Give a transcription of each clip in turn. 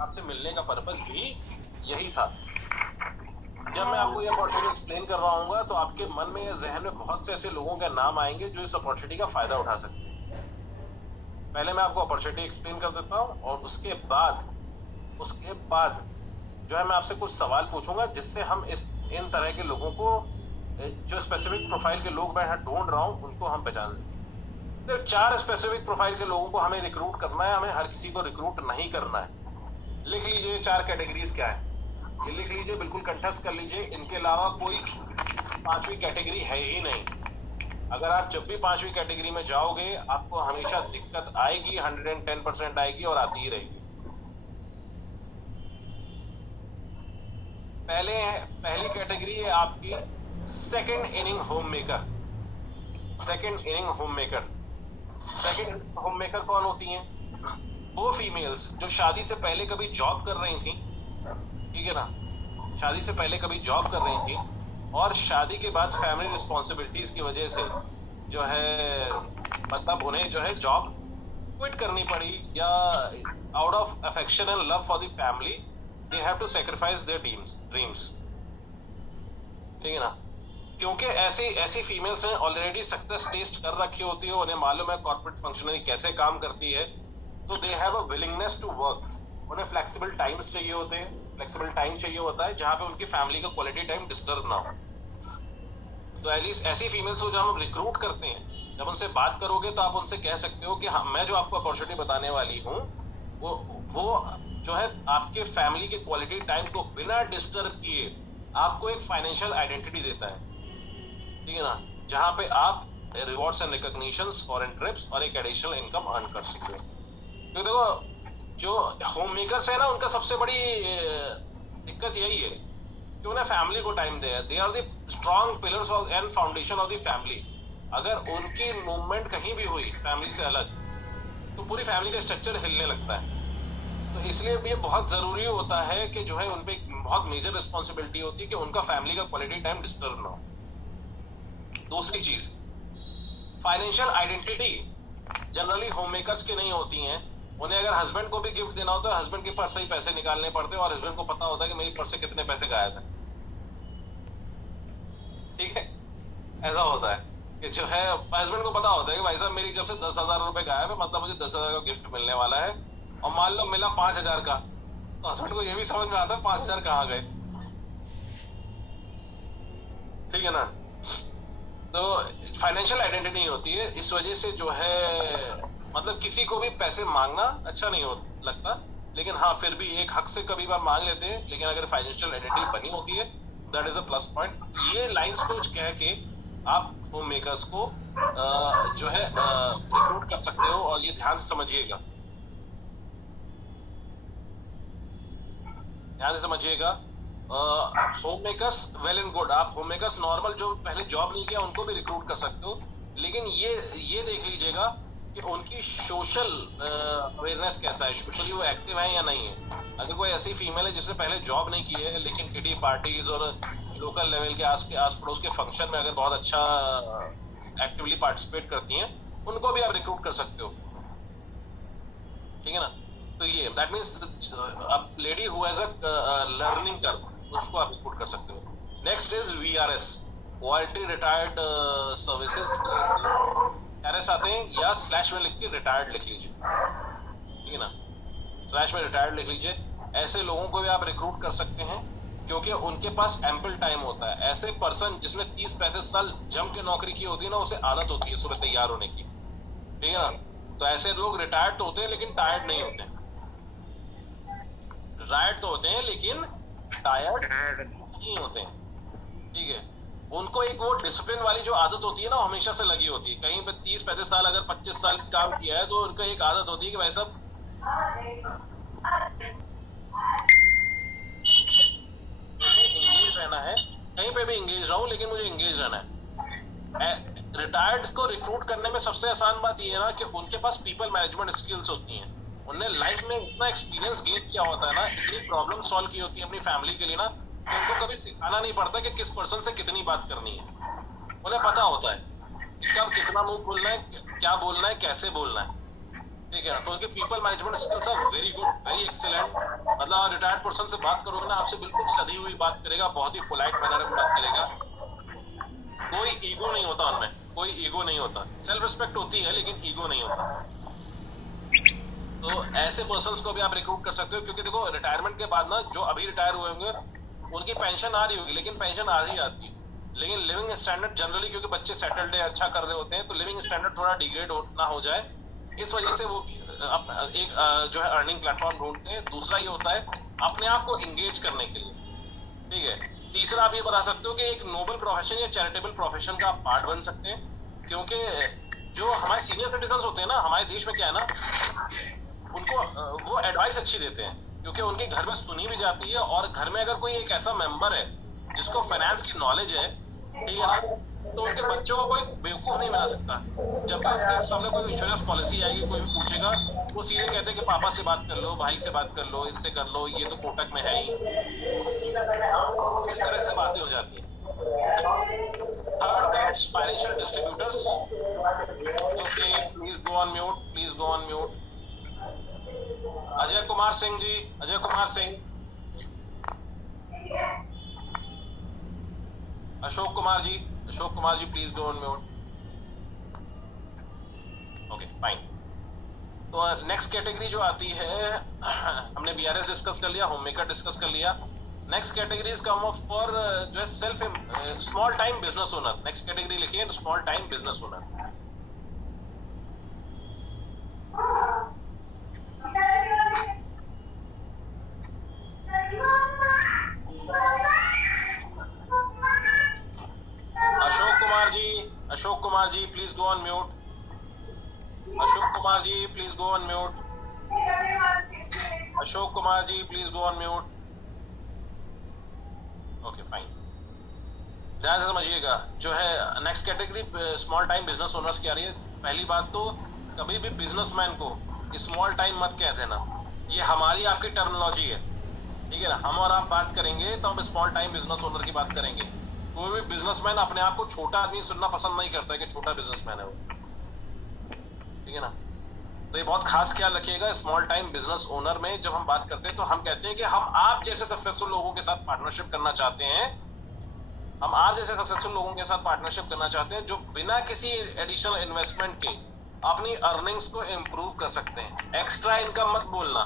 आपसे मिलने का पर्पस भी यही था। जब मैं आपको ये अपॉर्चुनिटी एक्सप्लेन कर रहा हूँ तो आपके मन में या जहन में बहुत से ऐसे लोगों के नाम आएंगे जो इस अपॉर्चुनिटी का फायदा उठा सकते हैं। पहले मैं आपको अपॉर्चुनिटी एक्सप्लेन कर देता हूँ और उसके बाद जो है मैं आपसे कुछ सवाल पूछूंगा जिससे हम इन तरह के लोगों को, जो स्पेसिफिक प्रोफाइल के लोग मैं ढूंढ रहा हूँ, उनको हम पहचान सकें। तो 4 स्पेसिफिक प्रोफाइल के लोगों को हमें रिक्रूट करना है, हमें हर किसी को रिक्रूट नहीं करना है। लिख लीजिए 4 कैटेगरीज क्या है, ये लिख लीजिए, बिल्कुल कंठस्थ कर लीजिए। इनके अलावा कोई 5वीं कैटेगरी है ही नहीं। अगर आप जब भी 5वीं कैटेगरी में जाओगे आपको हमेशा दिक्कत आएगी, 110% आएगी और आती ही रहेगी। पहली कैटेगरी है आपकी second inning home maker. Second inning home maker कौन होती हैं? वो फीमेल्स जो शादी से पहले कभी जॉब कर रही थी, ठीक है ना, शादी से पहले कभी जॉब कर रही थी और शादी के बाद फैमिली रिस्पॉन्सिबिलिटीज की वजह से जो है मतलब उन्हें जो है जॉब क्विट करनी पड़ी, या out of affection and love for the family they have to sacrifice their dreams. ठीक है ना, क्योंकि ऐसी फीमेल्स ने ऑलरेडी सक्सेस टेस्ट कर रखी होती है, उन्हें मालूम है कॉर्पोरेट फंक्शनरी कैसे काम करती है, तो they have a willingness to work. उन्हें फ्लेक्सिबल टाइम्स चाहिए होते हैं, फ्लेक्सिबल टाइम चाहिए होता है जहां पे उनकी फैमिली का क्वालिटी टाइम डिस्टर्ब ना हो। तो एटलीस्ट ऐसी फीमेल्स को जब हम रिक्रूट करते हैं, जब उनसे बात करोगे तो आप उनसे कह सकते हो कि हाँ, मैं जो आपको अपॉर्चुनिटी बताने वाली हूँ वो जो है आपके फैमिली के क्वालिटी टाइम को बिना डिस्टर्ब किए आपको एक फाइनेंशियल आइडेंटिटी देता है। ठीक है ना, जहां पे आप rewards and recognitions, foreign trips और एक एडिशनल इनकम अर्न कर सकते हो। क्योंकि देखो जो होम मेकर्स है ना, उनका सबसे बड़ी दिक्कत यही है कि उन्हें फैमिली को टाइम दे। They are the strong pillars and foundation of the family. अगर उनकी मूवमेंट कहीं भी हुई फैमिली से अलग तो पूरी फैमिली का स्ट्रक्चर हिलने लगता है। तो इसलिए ये बहुत जरूरी होता है कि जो है उनपे बहुत मेजर रिस्पॉन्सिबिलिटी होती है कि उनका फैमिली का क्वालिटी टाइम डिस्टर्ब ना हो। दूसरी चीज, financial identity generally home makers की नहीं होती हैं। उन्हें अगर हस्बैंड को भी गिफ्ट देना होता है, हस्बैंड के पर्स से ही पैसे निकालने पड़ते हैं और हस्बैंड को पता होता है कि मेरी पर्स से कितने पैसे गायब है। ठीक है, ऐसा होता है कि जो है हस्बैंड को पता होता है कि भाई साहब मेरी जब से 10,000 रुपए गायब है, मतलब मुझे 10,000 का गिफ्ट मिलने वाला है, और मान लो मिला 5,000 का, तो हस्बैंड को ये भी समझ में आता है 5,000 कहाँ गए। ठीक है ना, तो फाइनेंशियल आइडेंटिटी नहीं होती है। इस वजह से जो है मतलब किसी को भी पैसे मांगना अच्छा नहीं लगता, लेकिन हाँ फिर भी एक हक से कभी बार मांग लेते हैं। लेकिन अगर फाइनेंशियल आइडेंटिटी बनी होती है that is a plus point. ये लाइंस को कह के आप होम मेकर्स को जो है रिक्रूट कर सकते हो, और ये ध्यान से समझिएगा, ध्यान से समझिएगा। Home makers well and good, आप होम मेकर्स नॉर्मल जो पहले जॉब नहीं किया उनको भी रिक्रूट कर सकते हो, लेकिन ये देख लीजिएगा कि उनकी सोशल अवेयरनेस कैसा है, सोशली वो एक्टिव है या नहीं है। अगर कोई ऐसी फीमेल है जिसने पहले जॉब नहीं की है लेकिन किटी पार्टीज और लोकल लेवल के आस पड़ोस के फंक्शन में अगर बहुत अच्छा एक्टिवली पार्टिसिपेट करती हैं, उनको भी आप रिक्रूट कर सकते हो। ठीक है ना, तो ये दैट मीन्स अब lady who has a learning curve, उसको आप रिक्रूट कर सकते हो। Next is VRS, voluntary retired services. RS आते हैं, या स्लैश में लिख के रिटायर्ड लिख लीजिए। ठीक है ना, स्लैश में रिटायर्ड लिख लीजिए। ऐसे लोगों को भी आप रिक्रूट कर सकते हैं क्योंकि उनके पास एम्पल टाइम होता है। ऐसे पर्सन जिसने 30-35 साल जम के नौकरी की होती है ना, उसे आदत होती है सुबह तैयार होने की। ठीक है ना, तो ऐसे लोग रिटायर्ड तो होते हैं लेकिन टायर्ड नहीं होते। रिटायर्ड तो होते हैं लेकिन टायर्ड नहीं होते हैं। ठीक है, उनको एक वो डिसिप्लिन वाली जो आदत होती है ना, हमेशा से लगी होती है। कहीं पे 30-35 साल अगर 25 साल काम किया है तो उनका एक आदत होती है कि भाई साहब इंगेज रहना है, कहीं पे भी इंगेज रहूं लेकिन मुझे इंगेज रहना है। रिटायर्ड को रिक्रूट करने में सबसे आसान बात यह है ना कि उनके पास पीपल मैनेजमेंट स्किल्स होती हैं। उन्हें लाइफ में इतना एक्सपीरियंस गेन किया होता है ना, इतनी प्रॉब्लम सॉल्व की होती है अपनी फैमिली के लिए ना, कि उनको कभी सिखाना नहीं पड़ता कि किस पर्सन से कितनी बात करनी है। उन्हें पता होता है कब कितना मुंह बोलना है, क्या बोलना है, कैसे बोलना है। ठीक है ना, तो उनके people management skills are very good, very excellent. मतलब रिटायर्ड पर्सन से बात करोगे ना, आपसे बिल्कुल सधी हुई बात करेगा, बहुत ही पोलाइट मैनर में बात करेगा, कोई ईगो नहीं होता उनमें, कोई ईगो नहीं होता, सेल्फ रिस्पेक्ट होती है लेकिन ईगो नहीं होता। तो ऐसे पर्सन्स को भी आप रिक्रूट कर सकते हो, क्योंकि देखो रिटायरमेंट के बाद ना जो अभी रिटायर हुए होंगे उनकी पेंशन आ रही होगी, लेकिन पेंशन आधी आती है, लेकिन लिविंग स्टैंडर्ड जनरली, क्योंकि बच्चे सेटल्ड है, अच्छा कर रहे होते हैं, तो लिविंग स्टैंडर्ड थोड़ा डिग्रेड ना हो जाए, इस वजह से वो एक जो है अर्निंग प्लेटफॉर्म ढूंढते हैं। दूसरा ये होता है अपने आप को इंगेज करने के लिए, ठीक है। तीसरा आप ये बता सकते हो कि एक नोबल प्रोफेशन या चैरिटेबल प्रोफेशन का आप पार्ट बन सकते हैं, क्योंकि जो हमारे सीनियर सिटीजन होते हैं ना हमारे देश में, क्या है ना, उनको वो एडवाइस अच्छी देते हैं, क्योंकि उनके घर में सुनी भी जाती है, और घर में अगर कोई एक ऐसा मेंबर है जिसको फाइनेंस की नॉलेज है, ठीक है ना, तो उनके बच्चों को कोई बेवकूफ नहीं बना सकता। जब भी उनके सामने कोई इंश्योरेंस पॉलिसी आएगी, कोई भी पूछेगा, वो सीधे कहते हैं कि पापा से बात कर लो, भाई से बात कर लो, इनसे कर लो, ये तो कोटक में है ही, इस तरह से बातें हो जाती है। Third, that's financial distributors. Okay, please go on mute, please go on mute. Ajay Kumar Singh ji, Ajay Kumar Singh. Ashok Kumar ji, Ashok Kumar ji please go on mute. Okay fine. तो नेक्स्ट कैटेगरी जो आती है, हमने बीआरएस डिस्कस कर लिया, होम मेकर डिस्कस कर लिया। Next category is come off for जो है self small time business owner. Next category लिखिए, small time business owner. Ashok Kumar ji please go on mute. Ashok Kumar ji please go on mute. Ashok Kumar ji please go on mute. Okay fine. ध्यान से समझिएगा, जो है next category small time business owners की आ रही है। पहली बात तो कभी भी बिजनेसमैन को स्मॉल टाइम मत कह देना, ये हमारी आपकी टर्मिनोलॉजी है, ठीक है ना। हम और आप बात करेंगे तो हम स्मॉल टाइम बिजनेस ओनर की बात करेंगे। कोई भी बिजनेसमैन अपने आप को छोटा आदमी सुनना पसंद नहीं करता है कि छोटा बिजनेसमैन है वो, ठीक है ना। तो ये बहुत खास ख्याल रखिएगा, स्मॉल टाइम बिजनेस ओनर में जब हम बात करते हैं तो हम कहते हैं कि हम आप जैसे सक्सेसफुल लोगों के साथ पार्टनरशिप करना चाहते हैं। हम आप जैसे सक्सेसफुल लोगों के साथ पार्टनरशिप करना चाहते हैं जो बिना किसी एडिशनल इन्वेस्टमेंट के अपनी अर्निंग्स को इम्प्रूव कर सकते हैं। एक्स्ट्रा इनकम मत बोलना,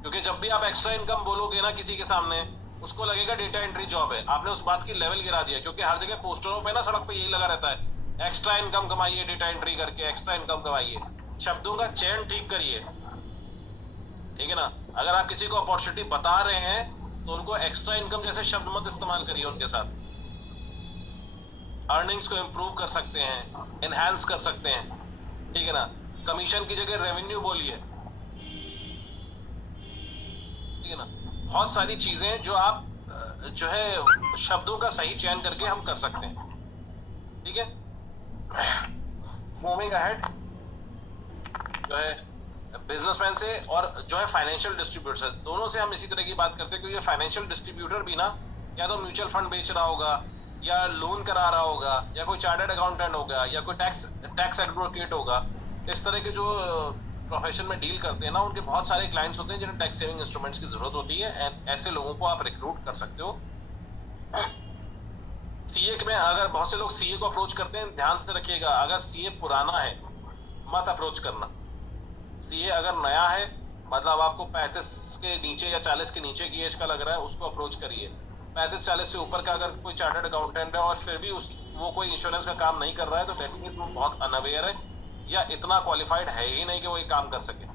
क्योंकि जब भी आप एक्स्ट्रा इनकम बोलोगे ना किसी के सामने, उसको लगेगा डेटा एंट्री जॉब है। आपने उस बात की लेवल गिरा दिया, क्योंकि हर जगह पोस्टरों पे ना, सड़क पे यही लगा रहता है, एक्स्ट्रा इनकम कमाइए डेटा एंट्री करके, एक्स्ट्रा इनकम कमाइए। शब्दों का चयन ठीक करिए, ठीक है ना। अगर आप किसी को अपॉर्चुनिटी बता रहे हैं तो उनको एक्स्ट्रा इनकम जैसे शब्द मत इस्तेमाल करिए उनके साथ। अर्निंग्स को इम्प्रूव कर सकते हैं, एनहांस कर सकते हैं, ठीक है ना। कमीशन की जगह रेवेन्यू बोलिए, ठीक है ना। बहुत सारी चीजें जो आप जो है शब्दों का सही चयन करके हम कर सकते हैं, ठीक है। मूविंग अहेड, जो है बिजनेसमैन से और जो है फाइनेंशियल डिस्ट्रीब्यूटर, दोनों से हम इसी तरह की बात करते हैं, क्योंकि फाइनेंशियल डिस्ट्रीब्यूटर भी ना या तो म्यूचुअल फंड बेच रहा होगा, या लोन करा रहा होगा, या कोई चार्टर्ड अकाउंटेंट होगा, या कोई टैक्स एडवोकेट होगा। इस तरह के जो प्रोफेशन में डील करते हैं ना, उनके बहुत सारे क्लाइंट्स होते हैं जिन्हें टैक्स सेविंग इंस्ट्रूमेंट्स की जरूरत होती है, एंड ऐसे लोगों को आप रिक्रूट कर सकते हो। सीए में अगर बहुत से लोग सीए को अप्रोच करते हैं, ध्यान से रखिएगा, अगर सीए पुराना है मत अप्रोच करना। सीए अगर नया है, मतलब आपको 35 के नीचे या 40 के नीचे की एज का लग रहा है, उसको अप्रोच करिए। 35-40 से ऊपर का अगर कोई चार्टर्ड अकाउंटेंट है और फिर भी वो कोई इंश्योरेंस का काम नहीं कर रहा है, तो दैट मींस वो बहुत अनअवेयर है या इतना क्वालिफाइड है ही नहीं कि वो ये काम कर सके।